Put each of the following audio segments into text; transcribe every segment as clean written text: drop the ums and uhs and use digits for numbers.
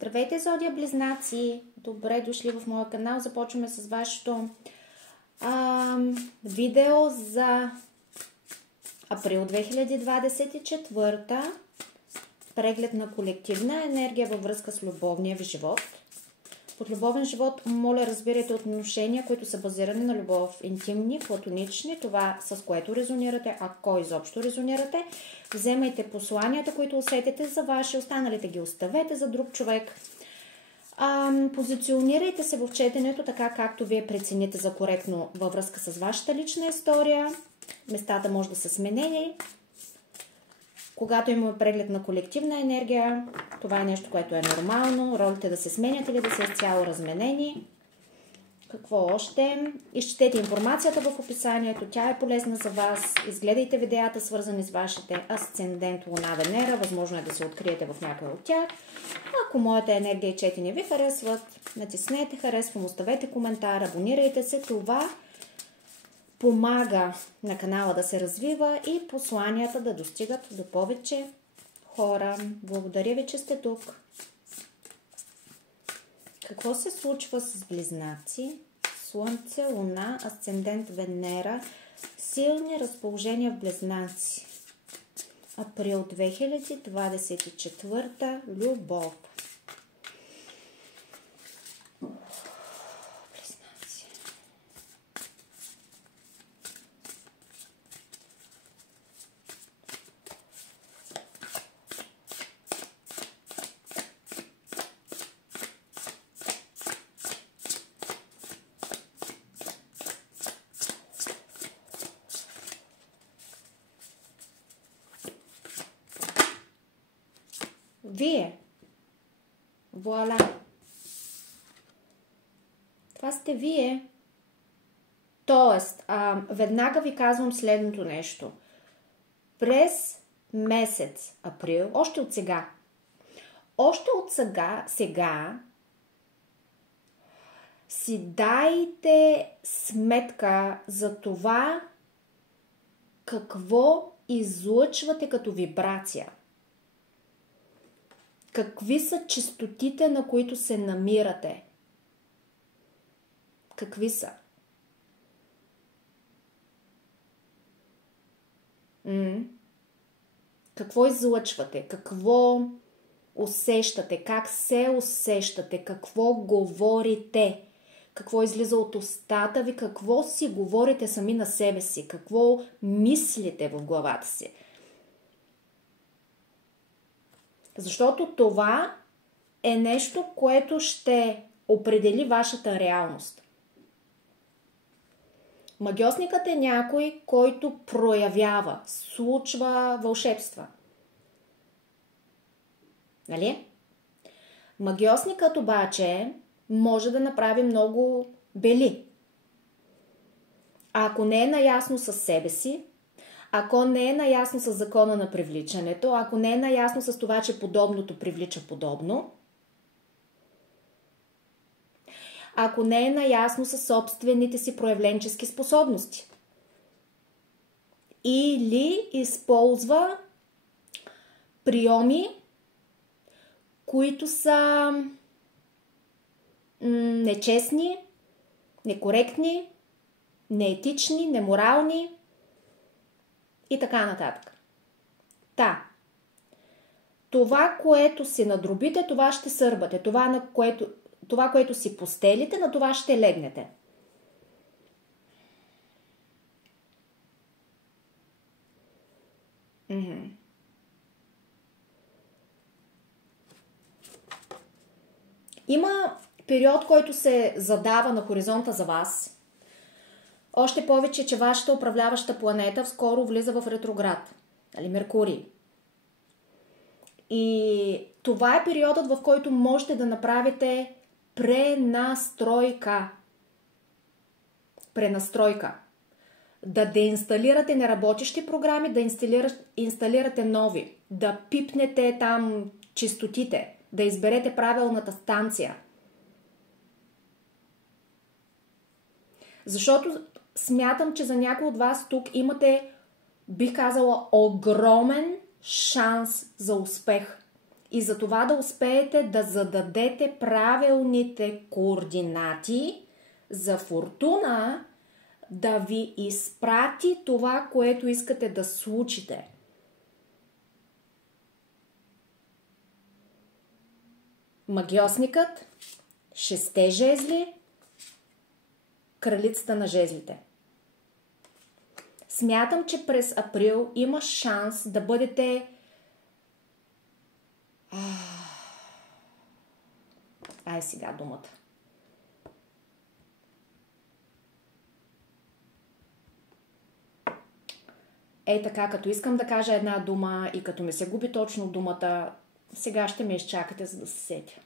Здравейте, зодия Близнаци! Добре дошли в моя канал. Започваме с вашето видео за април 2024. Преглед на колективна енергия във връзка с любовния ви живот. Под любовен живот, моля, разбирайте отношения, които са базирани на любов. Интимни, платонични, това с което резонирате, ако изобщо резонирате. Вземайте посланията, които усетите за ваши, останалите ги оставете за друг човек. Позиционирайте се в четенето така, както вие прецените за коректно във връзка с вашата лична история. Местата може да са сменени. Когато имаме преглед на колективна енергия, това е нещо, което е нормално. Ролите да се сменят или да са изцяло разменени. Какво още? Изчетете информацията в описанието. Тя е полезна за вас. Изгледайте видеята, свързани с вашите асцендент, луна, Венера. Възможно е да се откриете в някой от тях. Ако моята енергия и четене ви харесват, натиснете харесвам, оставете коментар, абонирайте се. Това помага на канала да се развива и посланията да достигат до повече хора. Благодаря ви, че сте тук. Какво се случва с Близнаци? Слънце, Луна, асцендент Венера. Силни разположения в Близнаци. Април 2024. Любов. Вие. Вуаля. Това сте вие. Тоест, веднага ви казвам следното нещо. През месец април, още от сега, сега си дайте сметка за това какво излъчвате като вибрация. Какви са честотите, на които се намирате? Какви са? Какво излъчвате? Какво усещате? Как се усещате? Какво говорите? Какво излиза от устата ви? Какво си говорите сами на себе си? Какво мислите в главата си? Защото това е нещо, което ще определи вашата реалност. Магьосникът е някой, който проявява, случва вълшебства. Нали? Магьосникът обаче може да направи много бели. А ако не е наясно със себе си, ако не е наясно с закона на привличането, ако не е наясно с това, че подобното привлича подобно, ако не е наясно с собствените си проявленчески способности, или използва приеми, които са нечестни, некоректни, неетични, неморални, и така нататък. Това, което си надробите, това ще сърбате. Това, което си постелите, на това ще легнете. Има период, който се задава на хоризонта за вас. Още повече, че вашата управляваща планета скоро влиза в ретроград. Меркурий. И това е периодът, в който можете да направите пренастройка. Да деинсталирате неработещи програми, да инсталирате нови. Да пипнете там честотите. Да изберете правилната станция. Защото смятам, че за някой от вас тук имате, бих казала, огромен шанс за успех. И за това да успеете да зададете правилните координати за Фортуна да ви изпрати това, което искате да случите. Магиосникът, 6 жезли, кралицата на жезлите. Смятам, че през април има шанс да бъдете сега думата. Така, като искам да кажа една дума и като ме се губи точно думата, сега ще ме изчакате, за да се сетя.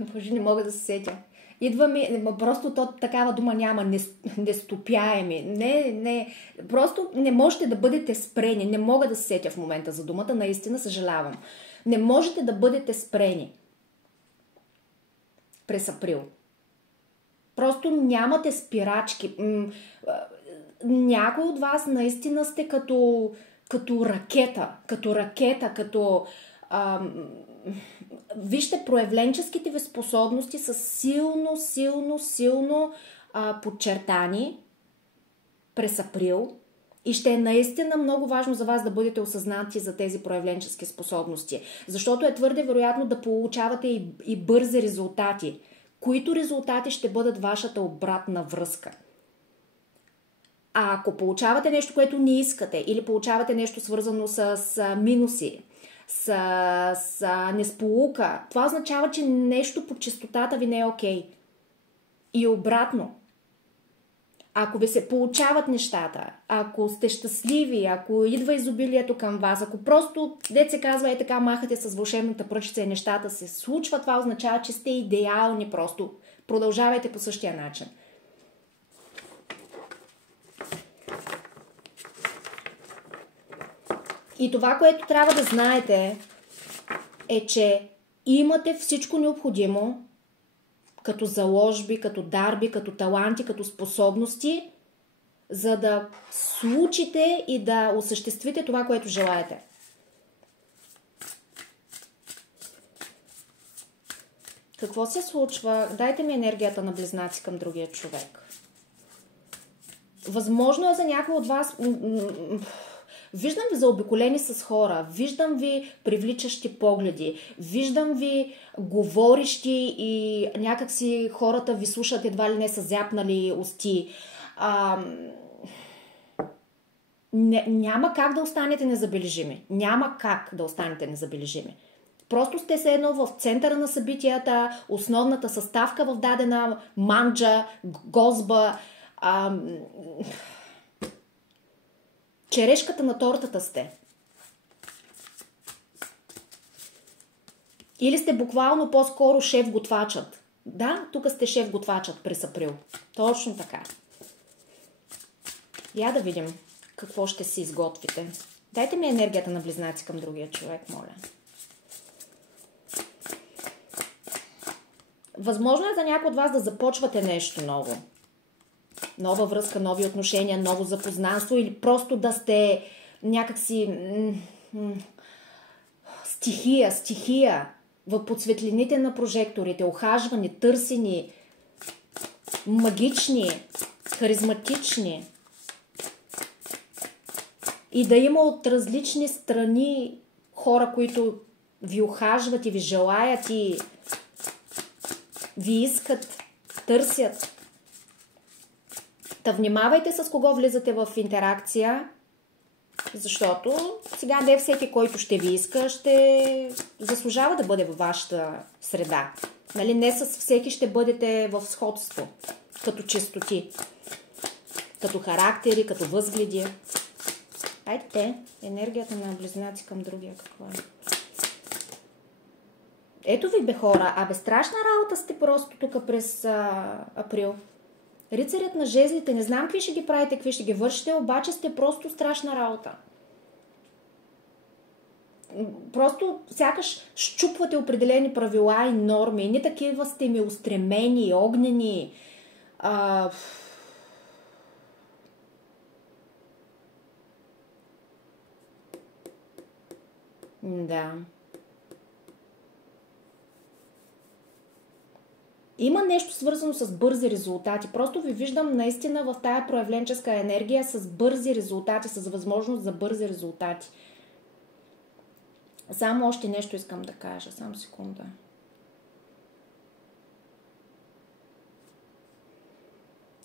Боже, не мога да се сетя. Идва ми, просто такава дума няма, нестопяеми. Не, просто не можете да бъдете спрени. Не мога да се сетя в момента за думата, наистина съжалявам. Не можете да бъдете спрени през април. Просто нямате спирачки. Някой от вас наистина сте като ракета, вижте, проявленческите ви способности са силно подчертани през април и ще е наистина много важно за вас да бъдете осъзнати за тези проявленчески способности, защото е твърде вероятно да получавате и бързи резултати, които резултати ще бъдат вашата обратна връзка. А ако получавате нещо, което не искате, или получавате нещо свързано с минуси, с несполука, това означава, че нещо по честотата ви не е окей. И обратно. Ако ви се получават нещата, ако сте щастливи, ако идва изобилието към вас, ако просто, дет се казва, така махате с вълшебната пръчица и нещата се случват, това означава, че сте идеални просто. Продължавайте по същия начин. И това, което трябва да знаете, е, че имате всичко необходимо, като заложби, като дарби, като таланти, като способности, за да случите и да осъществите това, което желаете. Какво се случва? Дайте ми енергията на близнаци към другия човек. Възможно е за някой от вас... Виждам ви заобиколени с хора, виждам ви привличащи погледи, виждам ви говорещи и някакси хората ви слушат едва ли не са зяпнали усти. Няма как да останете незабележими. Няма как да останете незабележими. Просто сте се едно в центъра на събитията, основната съставка в дадена манджа, гозба, черешката на тортата сте. Или сте буквално по-скоро шеф-готвачът. Да, тук сте шеф-готвачът през април. Точно така. Я да видим какво ще си изготвите. Дайте ми енергията на близнаци към другия човек, моля. Възможно е за някой от вас да започвате нещо ново. Нова връзка, нови отношения, ново запознанство или просто да сте някакси стихия в подсветлените на прожекторите, ухажвани, търсени, магични, харизматични и да има от различни страни хора, които ви ухажват и ви желаят и ви искат, търсят. Та внимавайте с кого влизате в интеракция, защото сега не всеки, който ще ви иска, ще заслужава да бъде във вашата среда. Нали? Не с всеки ще бъдете в сходство, като честоти, като характери, като възгледи. Айде, енергията на близнаци към другия каква е? Ето ви бе хора, страшна работа сте просто тук през април. Рицарят на жезлите, не знам какви ще ги правите, какви ще ги вършите, обаче сте просто страшна работа. Просто сякаш щупвате определени правила и норми. Не такива сте ми устремени, огнени. А, да. Има нещо свързано с бързи резултати. Просто ви виждам наистина в тая проявленческа енергия с бързи резултати, с възможност за бързи резултати. Само още нещо искам да кажа. Само секунда.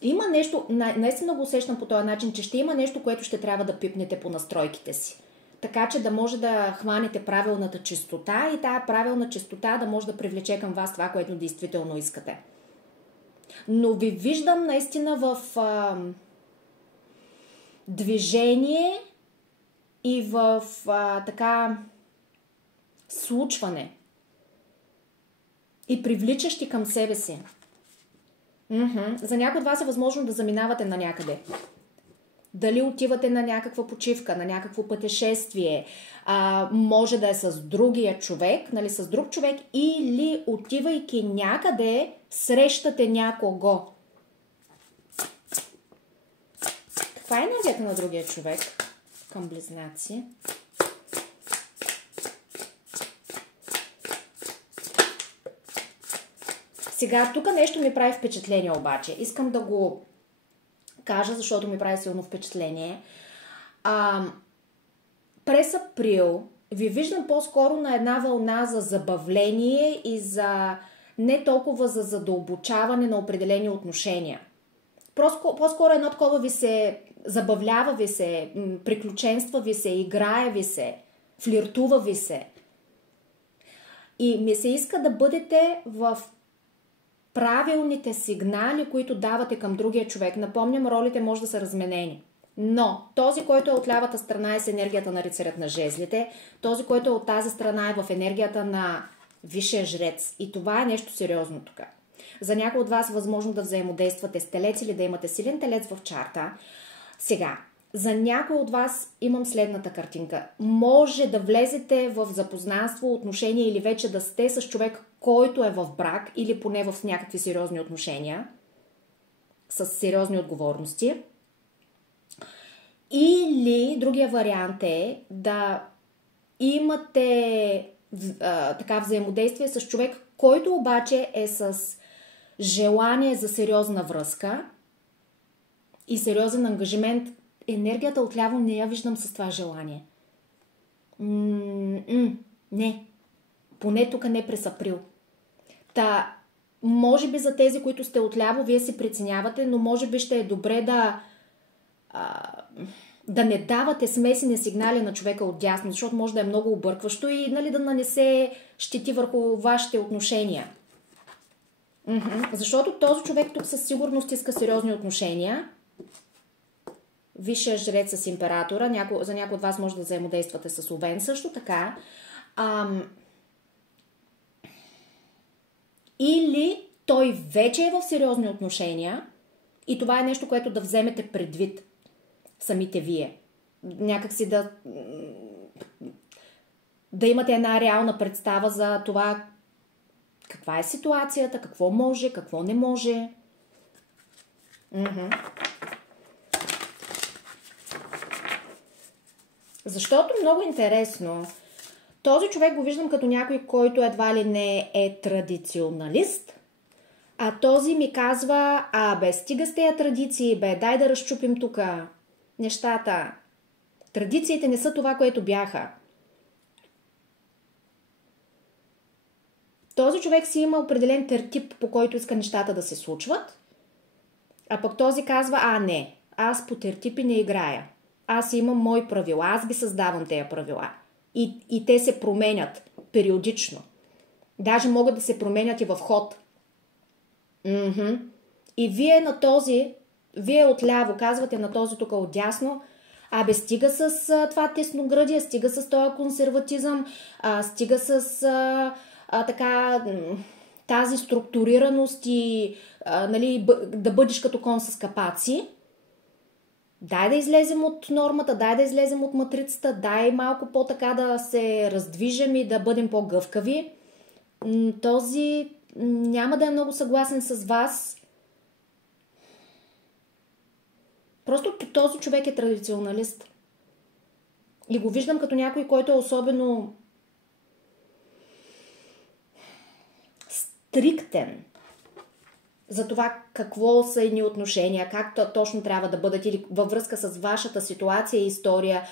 Има нещо, наистина го усещам по този начин, че ще има нещо, което ще трябва да пипнете по настройките си. Така че да може да хванете правилната чистота и тая правилна чистота да може да привлече към вас това, което действително искате. Но ви виждам наистина в движение и в така случване и привличащи към себе си. За някои от вас е възможно да заминавате на някъде. Дали отивате на някаква почивка, на някакво пътешествие, може да е с другия човек, нали, с друг човек, или отивайки някъде, срещате някого. Каква е енергията на другия човек към близнаци? Сега, тук нещо ми прави впечатление обаче. Искам да го кажа, защото ми прави силно впечатление. През април ви виждам по-скоро на една вълна за забавление и за не толкова за задълбочаване на определени отношения. По-скоро едно такова ви се забавлява ви се, приключенства ви се, играе ви се, флиртува ви се. И ми се иска да бъдете в правилните сигнали, които давате към другия човек. Напомням, ролите може да са разменени. Но този, който е от лявата страна е с енергията на рицарят на жезлите, този, който е от тази страна е в енергията на висшия жрец. И това е нещо сериозно тук. За някой от вас е възможно да взаимодействате с телец или да имате силен телец в чарта. Сега, за някой от вас имам следната картинка. Може да влезете в запознанство, отношение или вече да сте с човек, който е в брак или поне в някакви сериозни отношения, с сериозни отговорности. Или другия вариант е да имате така взаимодействие с човек, който обаче е с желание за сериозна връзка и сериозен ангажимент. Енергията отляво не я виждам с това желание. Не. Поне тук не през април. Може би за тези, които сте отляво, вие се преценявате, но може би ще е добре да не давате смесени сигнали на човека отдясно, защото може да е много объркващо и нали, да нанесе щети върху вашите отношения. Защото този човек тук със сигурност иска сериозни отношения. Висшия жрец с императора. За някой от вас може да взаимодействате с Овен също така. Или той вече е в сериозни отношения и това е нещо, което да вземете предвид самите вие. Някакси да имате една реална представа за това каква е ситуацията, какво може, какво не може. Защото много интересно. Този човек го виждам като някой, който едва ли не е традиционалист, а този ми казва, стига с тези традиции, дай да разчупим тук нещата. Традициите не са това, което бяха. Този човек си има определен тертип, по който иска нещата да се случват, а пък този казва, не, аз по тертипи не играя. Аз имам мои правила, аз ги създавам тези правила. И те се променят периодично. Даже могат да се променят и в ход. И вие отляво казвате на този тук отдясно, стига с това тесноградие, стига с този консерватизъм, стига с тази структурираност и нали, да бъдеш като кон с капаци. дай да излезем от нормата, дай да излезем от матрицата, дай малко по-така да се раздвижем и да бъдем по-гъвкави. Този няма да е много съгласен с вас. Просто този човек е традиционалист. И го виждам като някой, който е особено стриктен за това какво са едни отношения, как точно трябва да бъдат или във връзка с вашата ситуация и история,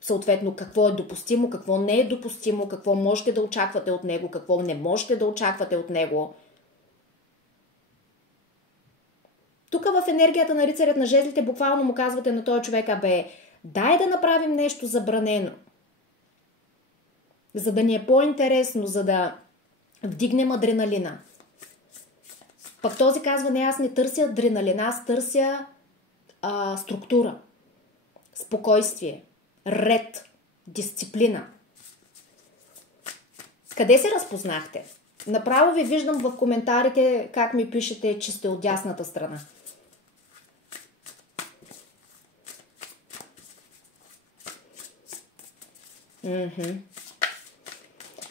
съответно какво е допустимо, какво не е допустимо, какво можете да очаквате от него, какво не можете да очаквате от него. Тук в енергията на рицарят на жезлите буквално му казвате на този човек, дай да направим нещо забранено, за да ни е по-интересно, за да вдигнем адреналина. Пък този казва, не, аз не търся адреналин, аз търся структура, спокойствие, ред, дисциплина. Къде се разпознахте? Направо ви виждам в коментарите как ми пишете, че сте от дясната страна.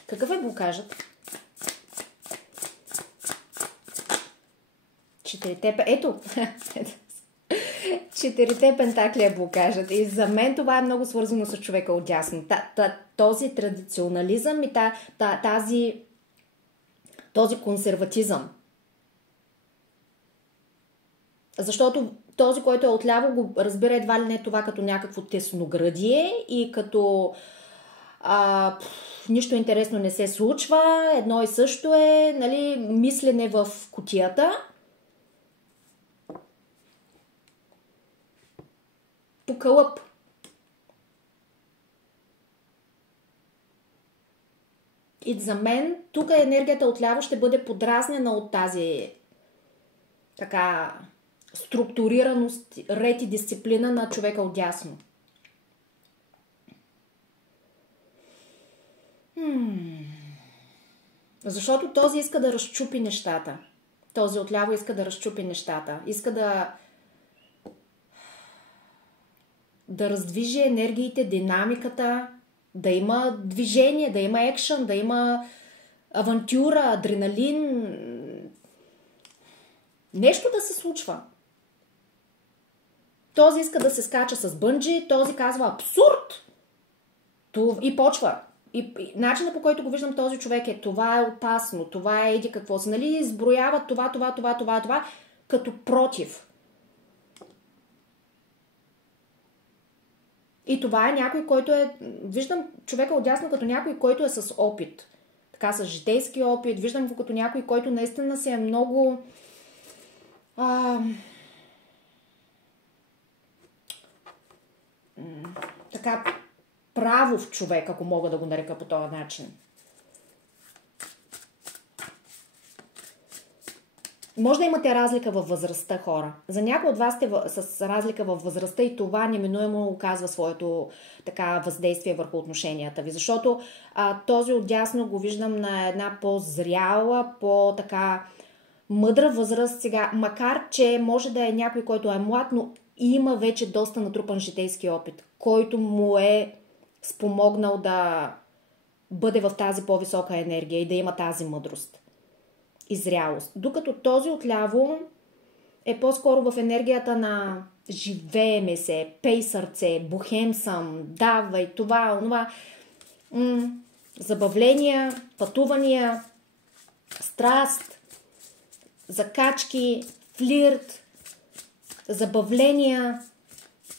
Какъв е блокажът? Ето, 4 пентакли е блокажът. И за мен това е много свързано с човека отдясно. Този традиционализъм и този консерватизъм. Защото този, който е отляво, го разбира едва ли не това като някакво тесноградие и като нищо интересно не се случва, едно и също е, нали, мислене в кутията. По кълъп. И за мен тук енергията отляво ще бъде подразнена от тази така структурираност, ред и дисциплина на човека отдясно. Защото този иска да разчупи нещата. Този отляво иска да разчупи нещата. Иска да раздвижи енергиите, динамиката, да има движение, да има екшън, да има авантюра, адреналин. Нещо да се случва. Този иска да се скача с бънджи, този казва абсурд. И почва. И начинът, по който го виждам този човек е, това е опасно, това е еди какво си. Нали, изброява това, като против. И това е някой, който е... Виждам човека отдясно като някой, който е с опит. Така, с житейски опит. Виждам го като някой, който наистина си е много... така правов човек, ако мога да го нарека по този начин. Може да имате разлика във възрастта, хора. За някои от вас сте с разлика във възрастта и това неминуемо оказва своето така въздействие върху отношенията ви. Защото този отдясно го виждам на една по-зряла, по-така мъдра възраст сега. Макар, че може да е някой, който е млад, но има вече доста натрупан житейски опит, който му е спомогнал да бъде в тази по-висока енергия и да има тази мъдрост и зрялост. Докато този отляво е по-скоро в енергията на живееме се, пей сърце, бухем съм, давай, това, онова. Забавления, пътувания, страст, закачки, флирт, забавления.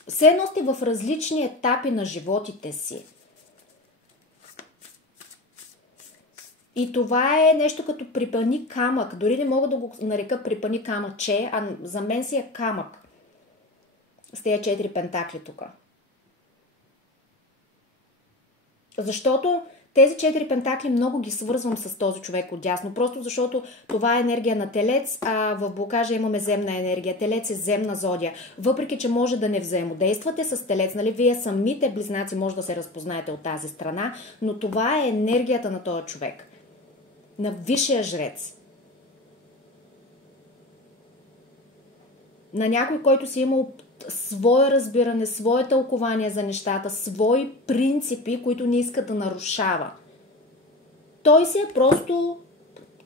Все едно сте в различни етапи на животите си. И това е нещо като припани камък. Дори не мога да го нарека припани камъче, а за мен си е камък. С тези 4 пентакли тук. Защото тези 4 пентакли много ги свързвам с този човек отдясно. Просто защото това е енергия на телец, а в блокажа имаме земна енергия. Телец е земна зодия. Въпреки, че може да не взаимодействате с телец, нали, вие самите близнаци може да се разпознаете от тази страна, но това е енергията на този човек. На висшия жрец. На някой, който си имал свое разбиране, свое тълкование за нещата, свои принципи, които не иска да нарушава. Той си е просто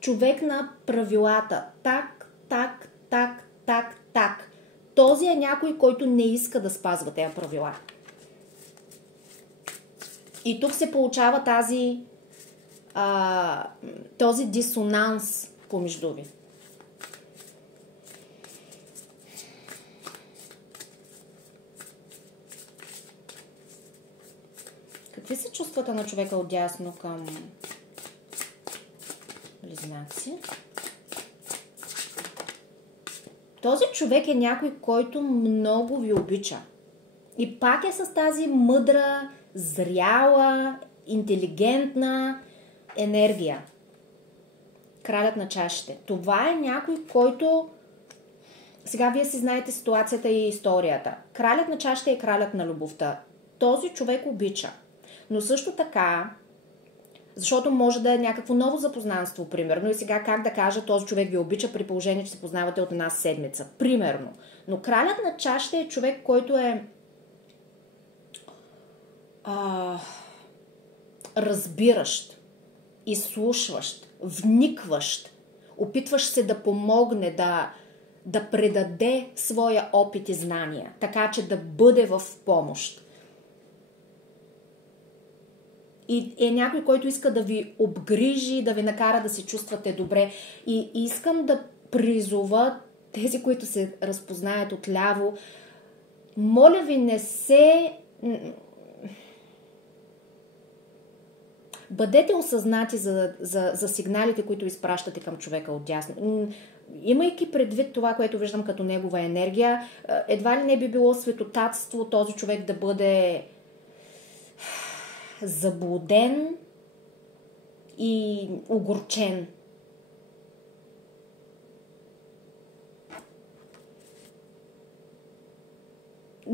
човек на правилата. Так, так, так, так, так. Този е някой, който не иска да спазва тези правила. И тук се получава този дисонанс помежду ви. Какви са чувствата на човека отдясно към Близнаци? Този човек е някой, който много ви обича. И пак е с тази мъдра, зряла, интелигентна енергия. Кралят на чашите. Това е някой, който... Сега вие си знаете ситуацията и историята. Кралят на чашите е кралят на любовта. Този човек обича. Но също така, защото може да е някакво ново запознанство, примерно, и сега как да кажа, този човек ви обича при положение, че се познавате от една седмица. Примерно. Но кралят на чашите е човек, който е разбиращ, изслушващ, вникващ, опитваш се да помогне, да предаде своя опит и знания, така че да бъде в помощ. И е някой, който иска да ви обгрижи, да ви накара да се чувствате добре. И искам да призова тези, които се разпознаят отляво, моля ви, не се... Бъдете осъзнати за сигналите, които изпращате към човека отдясно. Имайки предвид това, което виждам като негова енергия, едва ли не би било светотатство този човек да бъде заблуден и огорчен.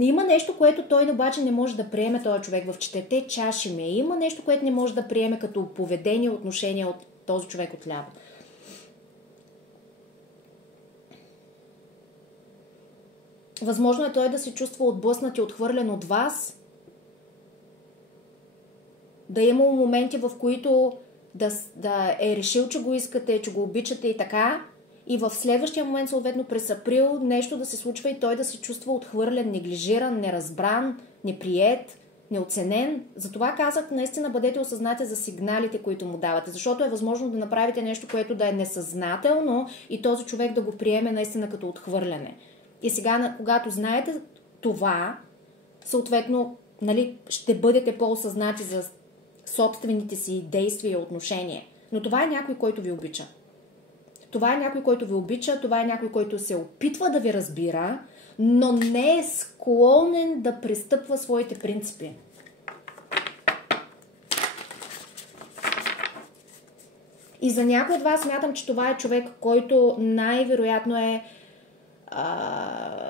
Има нещо, което той обаче не може да приеме този човек в четирите чаши ми. Има нещо, което не може да приеме като поведение, отношение от този човек отляво. Възможно е той да се чувства отблъснат и отхвърлен от вас. Да има моменти, в които да е решил, че го искате, че го обичате и така. И в следващия момент, съответно през април, нещо да се случва и той да се чувства отхвърлен, неглижиран, неразбран, неприет, неоценен. Затова казах, наистина бъдете осъзнати за сигналите, които му давате. Защото е възможно да направите нещо, което да е несъзнателно и този човек да го приеме наистина като отхвърляне. И сега, когато знаете това, съответно, ще бъдете по-осъзнати за собствените си действия и отношения. Но това е някой, който ви обича. Това е някой, който ви обича, това е някой, който се опитва да ви разбира, но не е склонен да пристъпва своите принципи. И за някой от вас смятам, че това е човек, който най-вероятно е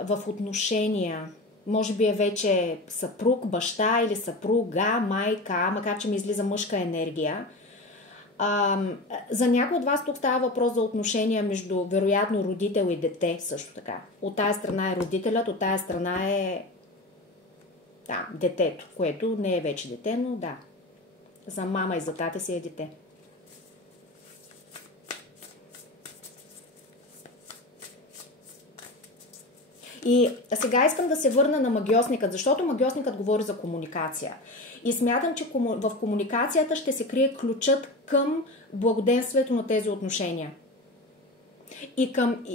в отношения. Може би е вече съпруг, баща или съпруга, майка, макар че ми излиза мъжка енергия. За някой от вас тук става въпрос за отношения между, вероятно, родител и дете също така. От тая страна е родителят, от тая страна е детето, което не е вече дете, но да. За мама и за тата си е дете. И сега искам да се върна на магиосникът, защото магиосникът говори за комуникация. И смятам, че в комуникацията ще се крие ключът към благоденствието на тези отношения. И към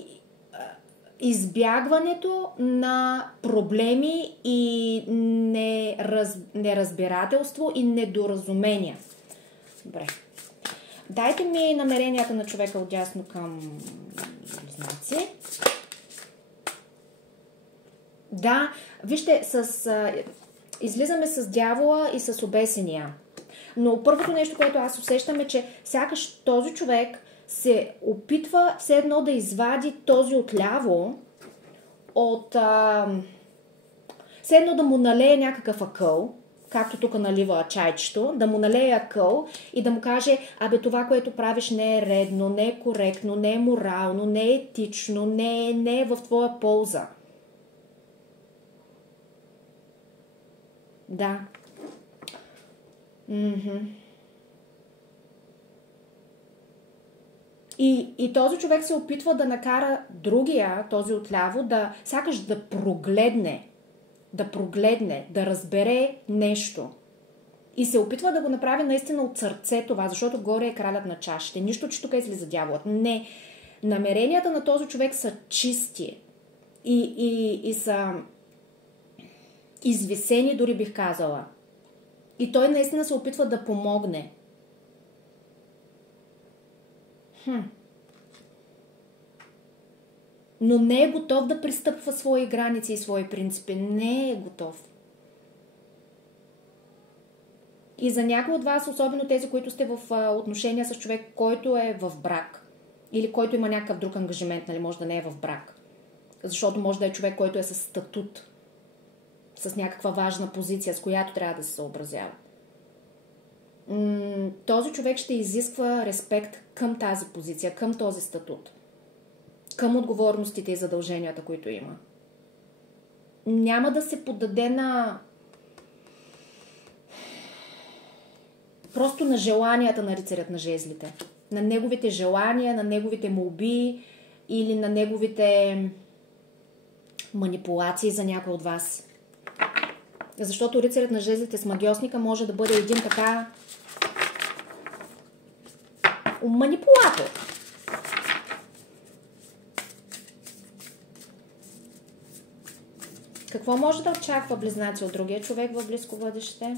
избягването на проблеми и неразбирателство и недоразумения. Добре. Дайте ми намеренията на човека отдясно към Близнаци. Да, вижте, излизаме с дявола и с обесения. Но първото нещо, което аз усещам е, че сякаш този човек се опитва все едно да извади този отляво все едно да му налее някакъв акъл, както тук налива чайчето, да му налее акъл и да му каже, това, което правиш не е редно, не е коректно, не е морално, не е етично, не е в твоя полза. Да. И този човек се опитва да накара другия, този отляво, сякаш да прогледне, да разбере нещо. И се опитва да го направи наистина от сърце това, защото горе е кралят на чашите. Нищо, че тук излиза дяволът. Не. Намеренията на този човек са чисти. И са извисени, дори бих казала. И той наистина се опитва да помогне. Но не е готов да пристъпва свои граници и свои принципи. Не е готов. И за някои от вас, особено тези, които сте в отношения с човек, който е в брак, или който има някакъв друг ангажимент, нали, може да не е в брак. Защото може да е човек, който е с статут, с някаква важна позиция, с която трябва да се съобразява. Този човек ще изисква респект към тази позиция, към този статут, към отговорностите и задълженията, които има. Няма да се поддаде просто на желанията на рицарят на жезлите. На неговите желания, на неговите молби или на неговите манипулации за някой от вас. Защото рицарят на жезлите с магиосника може да бъде един така манипулатор. Какво може да очаква близнаци от другия човек в близко бъдеще?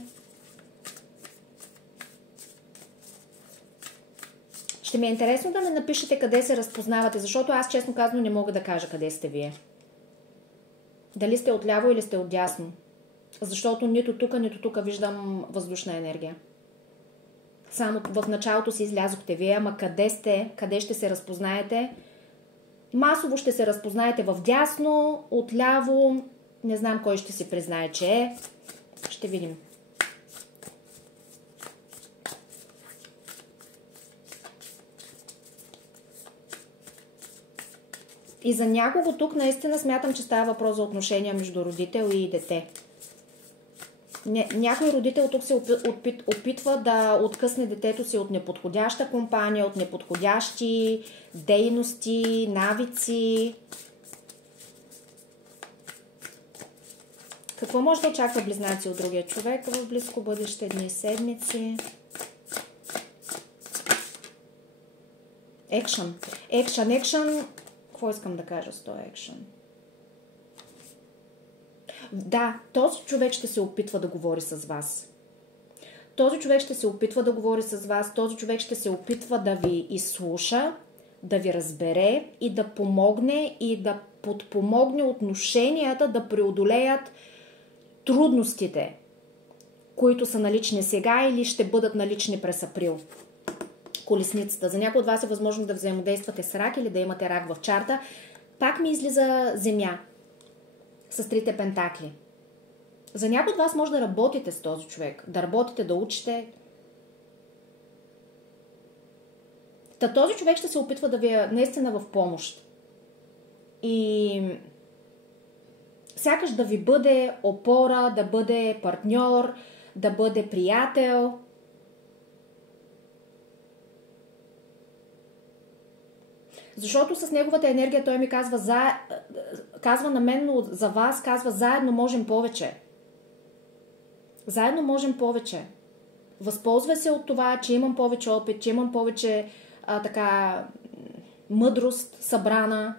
Ще ми е интересно да ме напишете къде се разпознавате, защото аз честно казано не мога да кажа къде сте вие. Дали сте отляво или сте отдясно. Защото нито тук виждам въздушна енергия. Само в началото си излязохте вие, ама къде ще се разпознаете? Масово ще се разпознаете в дясно, отляво, не знам кой ще си признае, че е. Ще видим. И за някого тук наистина смятам, че става въпрос за отношения между родител и дете. Някой родител тук се опитва да откъсне детето си от неподходяща компания, от неподходящи дейности, навици. Какво може да очаква близнаци от другия човек в близко бъдеще дни и седмици? Екшън. Какво искам да кажа с този екшън? Да, този човек ще се опитва да говори с вас. Този човек ще се опитва да говори с вас. Този човек ще се опитва да ви изслуша, да ви разбере и да помогне и да подпомогне отношенията да преодолеят трудностите, които са налични сега или ще бъдат налични през април. Колесницата. За някои от вас е възможно да взаимодействате с рак или да имате рак в чарта. Пак ми излиза земя с трите пентакли. За някои от вас може да работите с този човек. Да работите, да учите. Този човек ще се опитва да ви е наистина в помощ. И сякаш да ви бъде опора, да бъде партньор, да бъде приятел. Защото с неговата енергия той ми казва на мен, но за вас казва заедно можем повече. Заедно можем повече. Възползвай се от това, че имам повече опит, че имам повече мъдрост събрана.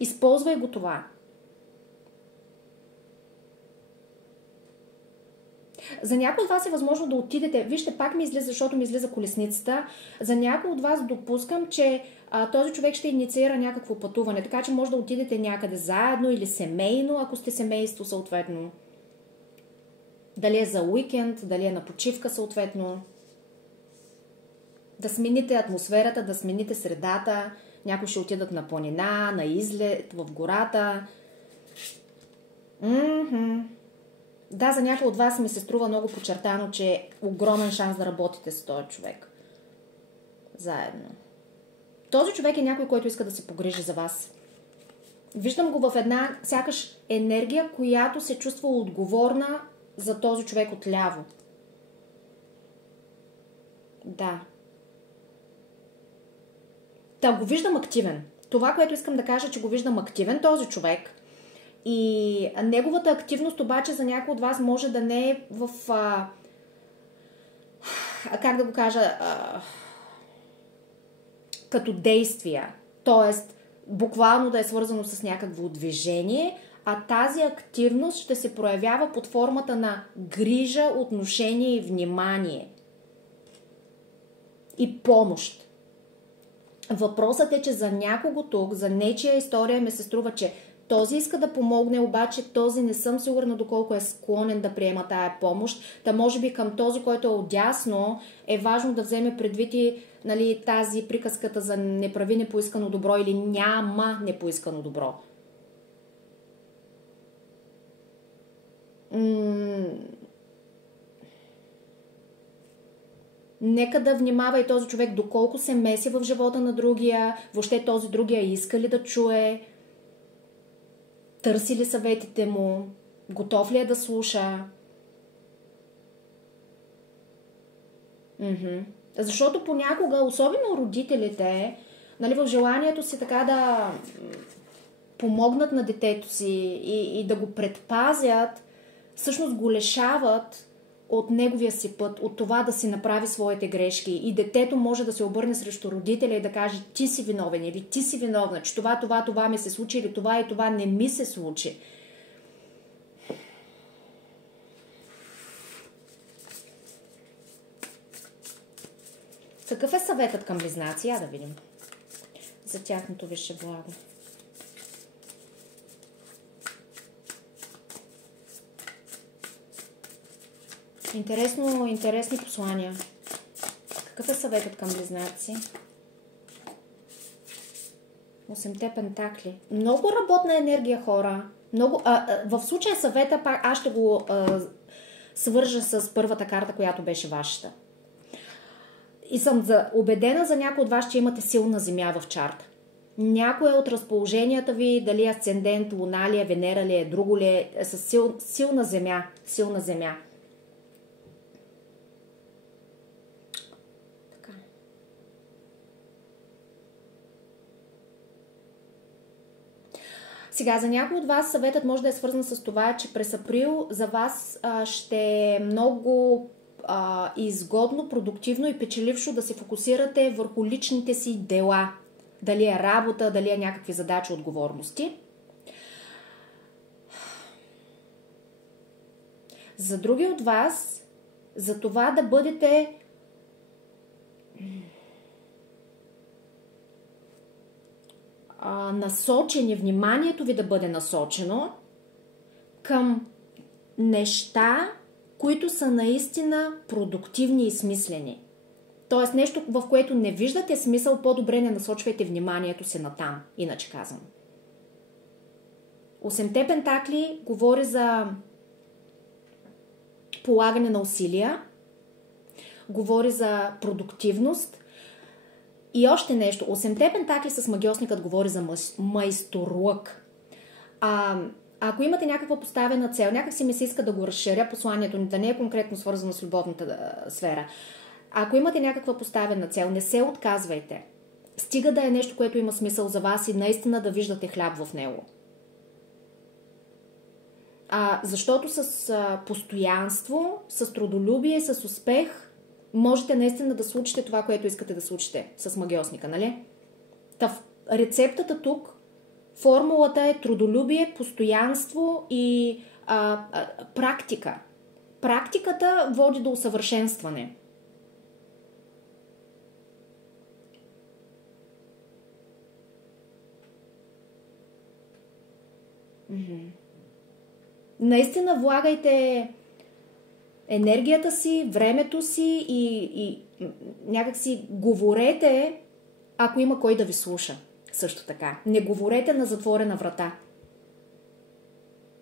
Използвай го това. За някой от вас е възможно да отидете, вижте, пак ми излиза, защото ми излиза колесницата, за някой от вас допускам, че този човек ще инициира някакво пътуване, така че може да отидете някъде заедно или семейно, ако сте семейство съответно. Дали е за уикенд, дали е на почивка съответно. Да смените атмосферата, да смените средата, някои ще отидат на планина, на излет, в гората. Да, за някой от вас ми се струва много подчертано, че е огромен шанс да работите с този човек. Заедно. Този човек е някой, който иска да се погрижи за вас. Виждам го в една сякаш енергия, която се чувства отговорна за този човек отляво. Да. Та го виждам активен. Това, което искам да кажа, че го виждам активен този човек. И неговата активност обаче за някой от вас може да не е в... как да го кажа... като действия. Тоест, буквално да е свързано с някакво движение, а тази активност ще се проявява под формата на грижа, отношение и внимание. И помощ. Въпросът е, че за някого тук, за нечия история ми се струва, че този иска да помогне, обаче този не съм сигурна доколко е склонен да приема тая помощ. Та може би към този, който е отдясно, е важно да вземе предвид и нали, тази приказката за не прави непоискано добро или няма непоискано добро. Нека да внимава и този човек доколко се меси в живота на другия, въобще този другия иска ли да чуе, търси ли съветите му, готов ли е да слуша. Защото понякога, особено родителите, нали, в желанието си така да помогнат на детето си и да го предпазят, всъщност го лишават от неговия си път, от това да си направи своите грешки. И детето може да се обърне срещу родителя и да каже: ти си виновен или ти си виновна, че това ми се случи или това и това не ми се случи. Какъв е съветът към близнаци? Я да видим. За тяхното висше благо. Интересни послания. Какъв е съветът към близнаци? 8 пентакли. Много работна енергия, хора. В случая съвета, пак аз ще го свържа с първата карта, която беше вашата. И съм убедена за някой от вас, че имате силна земя в чарта. Някое от разположенията ви, дали асцендент, луна ли е, Венера ли е, друго ли е, с силна земя. Силна земя. Така. Сега, за някой от вас съветът може да е свързан с това, че през април за вас ще е много изгодно, продуктивно и печелившо да се фокусирате върху личните си дела. Дали е работа, дали е някакви задачи, отговорности. За други от вас, за това да бъдете насочени, вниманието ви да бъде насочено към неща, които са наистина продуктивни и смислени. Тоест нещо, в което не виждате смисъл, по-добре не насочвайте вниманието си натам, иначе казвам. 8 пентакли говори за полагане на усилия, говори за продуктивност и още нещо. 8 пентакли с магиосникът говори за майсторлък. Ако имате някаква поставена цел, някак си ми се иска да го разширя посланието, да не е конкретно свързано с любовната сфера. Ако имате някаква поставена цел, не се отказвайте. Стига да е нещо, което има смисъл за вас и наистина да виждате хляб в него. Защото с постоянство, с трудолюбие, с успех, можете наистина да случите това, което искате да случите с магиосника, нали? Рецептата тук, формулата е трудолюбие, постоянство и практика. Практиката води до усъвършенстване. Наистина влагайте енергията си, времето си и някак си говорете, ако има кой да ви слуша. Също така. Не говорете на затворена врата.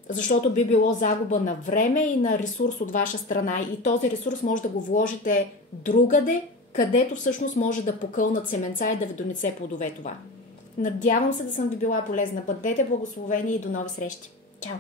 Защото би било загуба на време и на ресурс от ваша страна. И този ресурс може да го вложите другаде, където всъщност може да покълнат семенца и да ви донесе плодове това. Надявам се да съм ви била полезна. Бъдете благословени и до нови срещи. Чао!